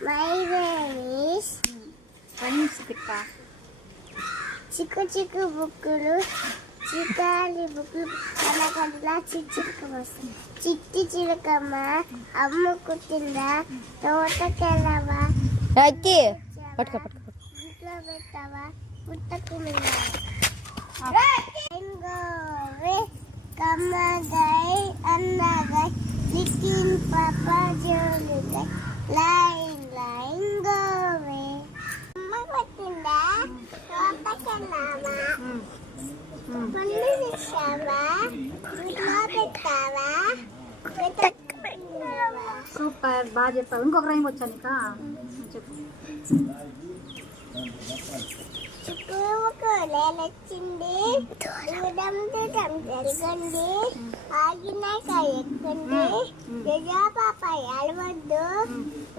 My name is rhymes తిప్ప. చిక్కు చిక్కు బుక్కులు చికాలి బుక్కులు కనకల్లా చిచ్చుకు వస్తుంది చిట్టి చిలకమ్మ అమ్మ కుట్టిందా తోటకెళ్ళవా ఇంట్లో పెట్టావా పుట్టకు గోవే కమ్మగాయ అన్నగాయ లికిన్ పాప జోలుగాయ లైన్ లైన్ గోవే అమ్మ కుట్టిందా తోటకెళ్ళవా పళ్ళు తెచ్చావా ఇంట్లో పెట్టావా సూపర్, బాగా చెప్పావు. ఇంకొక రైమ్ వచ్చా నీకా? చెప్పు. చిక్కులేలొచ్చింది దూరం దూరం జరగండి ఆగినాక ఎక్కండి జజా పాప ఏడవద్దు